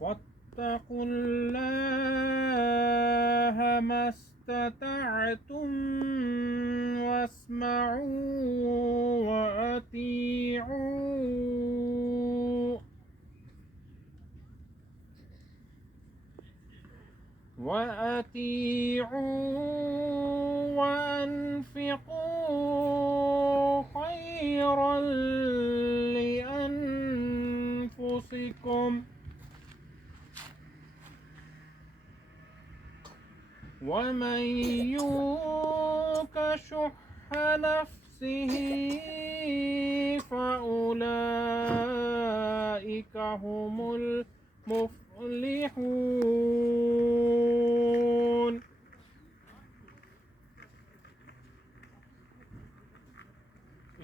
واتقوا الله ما استطعتم واسمعوا وأطيعوا وأنفقوا خيرا لأنفسكم ومن يوق شح نفسه فأولئك هم المفلحون.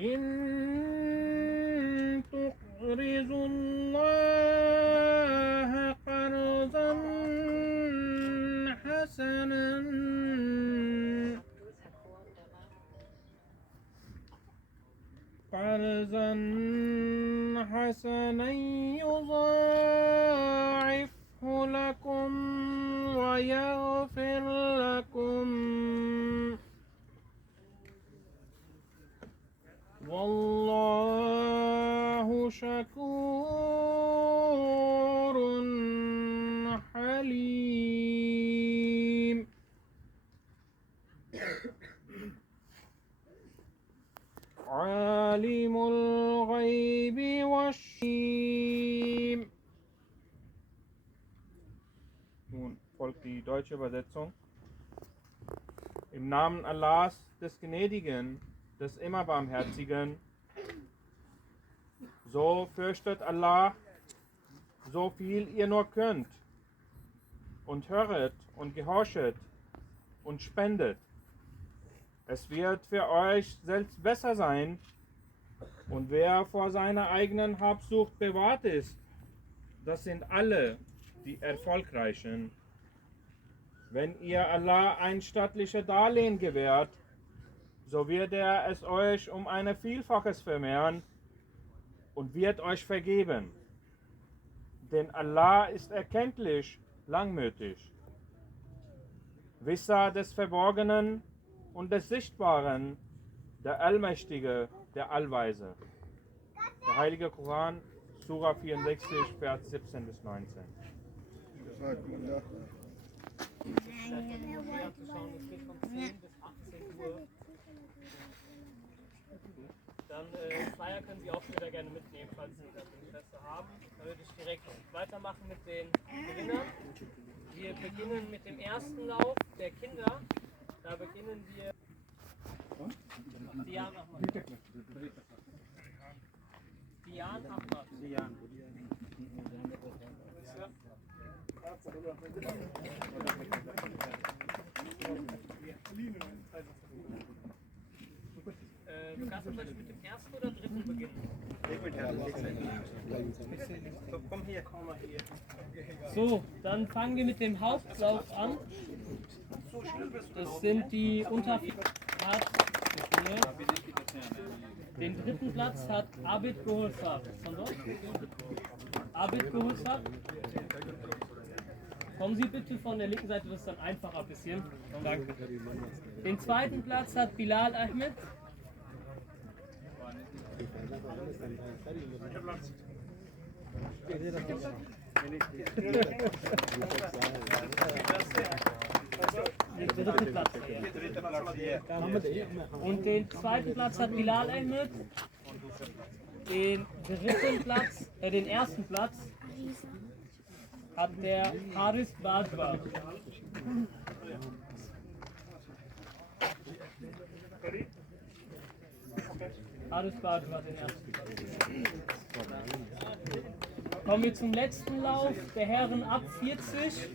إن تقرضوا الله قرضا حسنا يضاعفه لكم ويغفر لكم والله شكور حليم. عالم الغيب والشهادة. Nun folgt die deutsche Übersetzung. Im Namen Allahs, des Gnädigen, des immer Barmherzigen, so fürchtet Allah, so viel ihr nur könnt, und höret und gehorchet und spendet. Es wird für euch selbst besser sein, und wer vor seiner eigenen Habsucht bewahrt ist, das sind alle die Erfolgreichen. Wenn ihr Allah ein stattliches Darlehen gewährt, so wird er es euch um ein Vielfaches vermehren und wird euch vergeben. Denn Allah ist erkenntlich, langmütig, Wisser des Verborgenen und des Sichtbaren, der Allmächtige, der Allweise. Der Heilige Koran, Sura 64, Vers 17 bis 19. Dann Flyer können Sie auch wieder gerne mitnehmen, falls Sie das Interesse haben. Dann würde ich direkt weitermachen mit den Gewinnern. Wir beginnen mit dem ersten Lauf der Kinder. Da beginnen wir. Dian Ahmad. Dian Ahmad. Du kannst vielleicht mit dem ersten oder dritten beginnen. Komm hier, komm mal hier. So, dann fangen wir mit dem Hauptlauf an. Das sind die unter Den dritten Platz hat Abid Gohulfat. Von dort? Abid Gohulfat. Kommen Sie bitte von der linken Seite, das ist dann einfacher ein bisschen. Danke. Den zweiten Platz hat Bilal Ahmed. Den dritten Platz. Und den zweiten Platz hat Bilal Ahmed. Den dritten Platz, den ersten Platz hat der Haris Bajwa. Haris Bajwa den ersten Platz. Kommen wir zum letzten Lauf der Herren ab 40.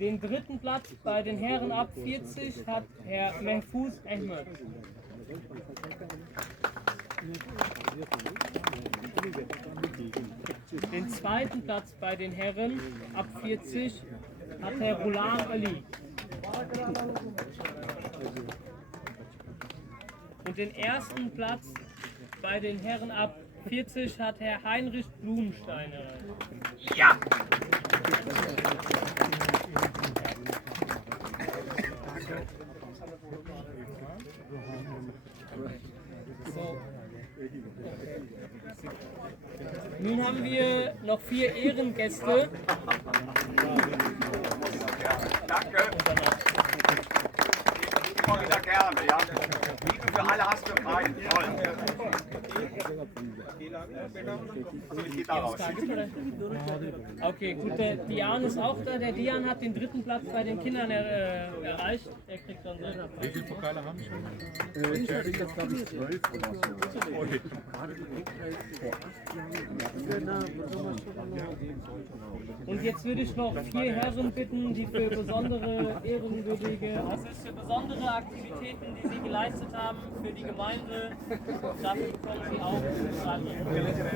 Den dritten Platz bei den Herren ab 40 hat Herr Mehfuz Ahmed. Den zweiten Platz bei den Herren ab 40 hat Herr Ghulam Ali. Und den ersten Platz bei den Herren ab 40 hat Herr Heinrich Blumenstein erreicht. Ja! So. Nun haben wir noch 4 Ehrengäste. Danke. Immer wieder gerne, ja. Liebe für alle, hast du frei. Toll. Geht da raus. Okay, gut, der Dian ist auch da. Der Dian hat den 3. Platz bei den Kindern erreicht. Er kriegt dann so. Wie viele Pokale haben Sie schon? Ich hatte jetzt, glaube ich, 12 oder so. Okay. Und jetzt würde ich noch 4 Herren bitten, die für besondere ehrenwürdige, also für besondere Aktivitäten, die sie geleistet haben für die Gemeinde, dafür bekommen sie auch Medaillen.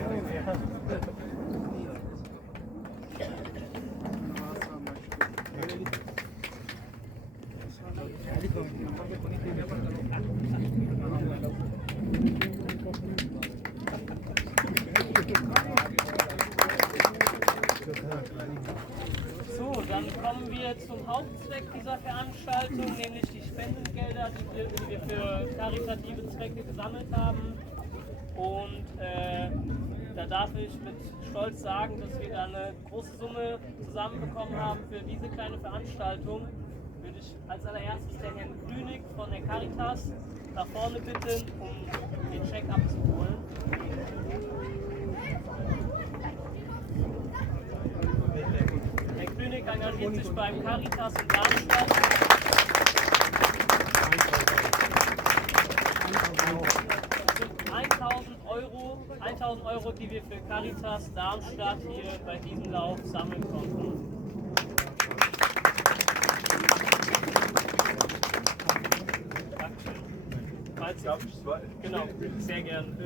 So, dann kommen wir zum Hauptzweck dieser Veranstaltung, nämlich die Spendengelder, die wir für karitative Zwecke gesammelt haben. Und da darf ich mit Stolz sagen, dass wir da eine große Summe zusammenbekommen haben für diese kleine Veranstaltung. Würde ich als allererstes den Herrn Grünig von der Caritas nach vorne bitten, um den Scheck abzuholen. Herr Grünig engagiert sich beim Caritas in Darmstadt. Das sind 1000 Euro, die wir für Caritas Darmstadt hier bei diesem Lauf sammeln konnten. Genau, sehr gern.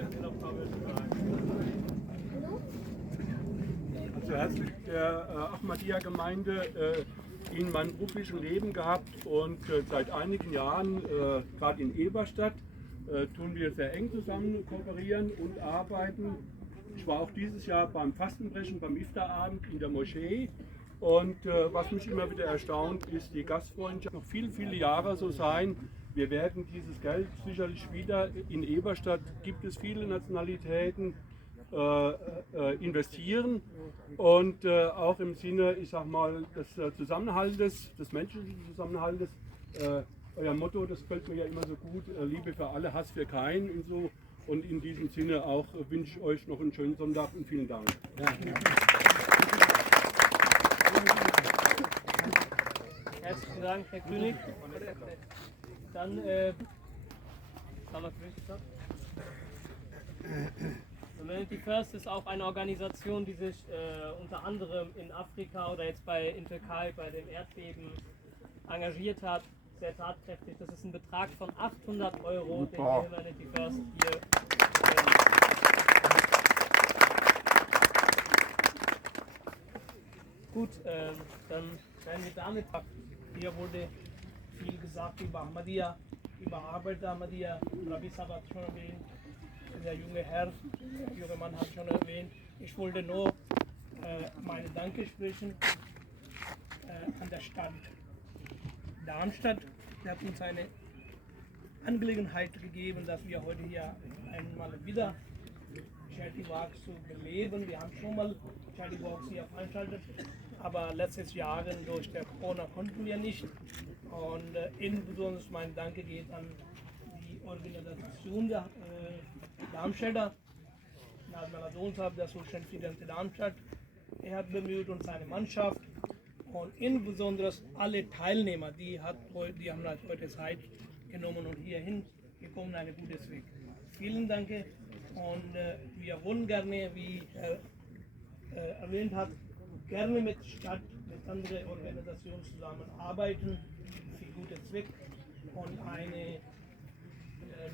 Also herzlich der Ahmadiyya-Gemeinde in meinem beruflichen Leben gehabt und seit einigen Jahren, gerade in Eberstadt, tun wir sehr eng zusammen kooperieren und arbeiten. Ich war auch dieses Jahr beim Fastenbrechen, beim Iftarabend in der Moschee. Und was mich immer wieder erstaunt, ist die Gastfreundschaft. Noch viele, viele Jahre so sein. Wir werden dieses Geld sicherlich wieder in Eberstadt, gibt es viele Nationalitäten, investieren und auch im Sinne, ich sag mal, des Zusammenhaltes, des menschlichen Zusammenhaltes. Euer Motto, das gefällt mir ja immer so gut, Liebe für alle, Hass für keinen und so. Und in diesem Sinne auch wünsche ich euch noch einen schönen Sonntag und vielen Dank. Ja. Herzlichen Dank, Herr König. Dann Humanity First ist auch eine Organisation, die sich unter anderem in Afrika oder jetzt in Türkei bei dem Erdbeben engagiert hat. Sehr tatkräftig. Das ist ein Betrag von 800 Euro, den Humanity First hier gut, dann werden wir damit. Hier wurde viel gesagt über Ahmadiyya, über Arbeit der Ahmadiyya. Rabi Sahib hat schon erwähnt, der junge Herr, der junge Mann hat schon erwähnt. Ich wollte nur meine Danke sprechen an der Stadt Darmstadt. Sie hat uns eine Angelegenheit gegeben, dass wir heute hier einmal wieder Charity Walks zu beleben. Wir haben schon mal Charity Walks hier veranstaltet, aber letztes Jahr durch der Corona konnten wir nicht. Und insbesondere mein Danke geht an die Organisation der Darmstädter, Nazmala Sohnsab, der Zuständige für Darmstadt. Er hat bemüht und seine Mannschaft. Und insbesondere alle Teilnehmer, die haben heute Zeit genommen und hierhin gekommen, ein gutes Weg. Vielen Dank und wir wollen gerne, wie er erwähnt hat, gerne mit Stadt, mit anderen Organisationen zusammenarbeiten für gute Zweck und einen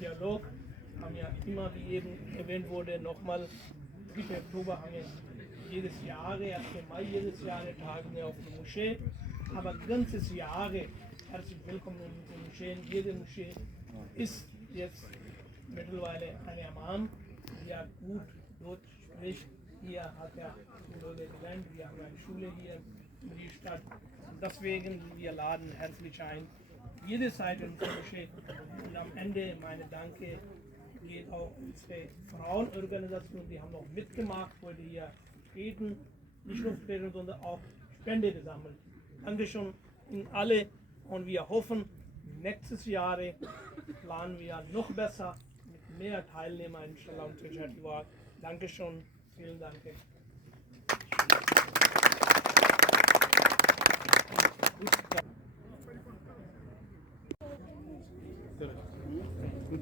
Dialog haben ja immer, wie eben erwähnt wurde, nochmal 3. Oktober haben wir jedes Jahr, 1. Mai jedes Jahr tagen wir auf der Moschee, aber ganzes Jahr herzlich willkommen in den Moscheen. Jede Moschee ist jetzt mittlerweile eine Imam, der gut Deutsch spricht. Hier hat er Schule gelernt. Wir haben eine Schule hier in der Stadt. Und deswegen, wir laden herzlich ein. Jede Seite in Kirche. Und am Ende meine Danke geht auch unsere Frauenorganisation, die haben auch mitgemacht, heute hier treten, nicht nur treten, sondern auch Spende gesammelt. Dankeschön Ihnen alle und wir hoffen, nächstes Jahr planen wir noch besser mit mehr Teilnehmern in Inshallah und Tischat. Dankeschön, vielen Dank. Gut,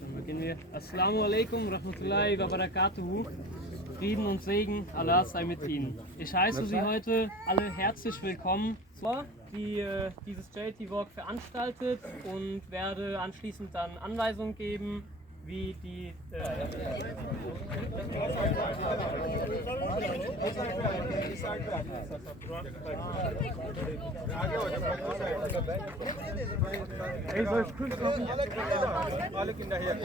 dann beginnen wir. Assalamu alaikum rahmatullahi wa barakatuhu. Frieden und Segen, Allah sei mit Ihnen. Ich heiße Sie heute alle herzlich willkommen, die dieses Charity Walk veranstaltet und werde anschließend dann Anweisungen geben, wie die Alle Kinder hier.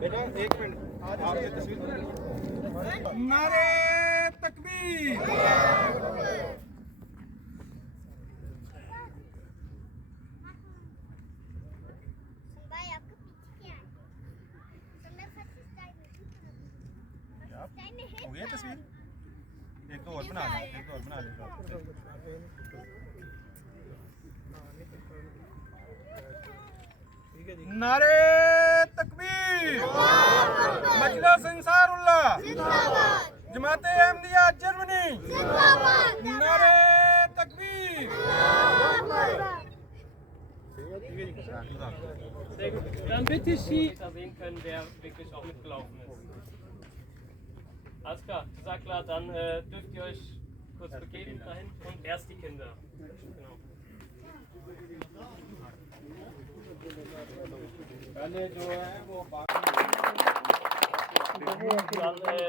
बेटा एक मिनट आपकी तस्वीर नारे तकबीर हो गया तस्वीर एक दो और बना लो एक दो और बना लो नारे तकबीर मजलिस अंसारुल्लाह जमाते अहमदिया जर्मनी नारे तकबीर Sehr gut. Dann bitte ich Sie, sehen können, wer wirklich auch mitgelaufen ist. Alles klar, Sakla, dann dürft ihr euch kurz begeben dahin und erst die Kinder. Genau. Dann,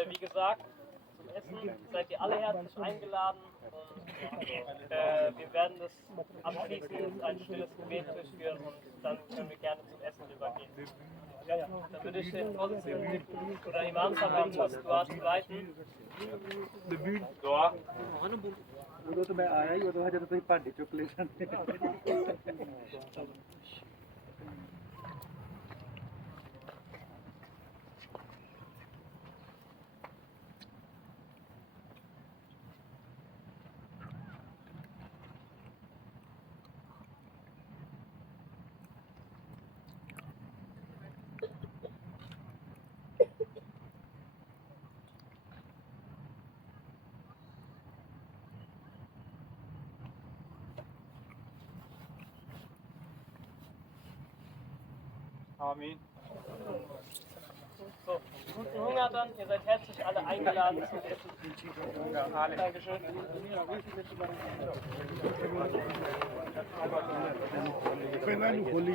wie gesagt, zum Essen seid ihr alle herzlich eingeladen. Und, wir werden das abschließend ein stilles Gebet durchführen und dann können wir gerne zum Essen übergehen. Dann würde ich den Vorsitzenden oder Imam Sabam Dua zu leiten. Dua. उधर तो मैं आया ही उधर जब तो party chocolate आमीन So, guten Hunger dann. Ihr seid herzlich alle eingeladen zum Essen. Dankeschön. पहला नु खोली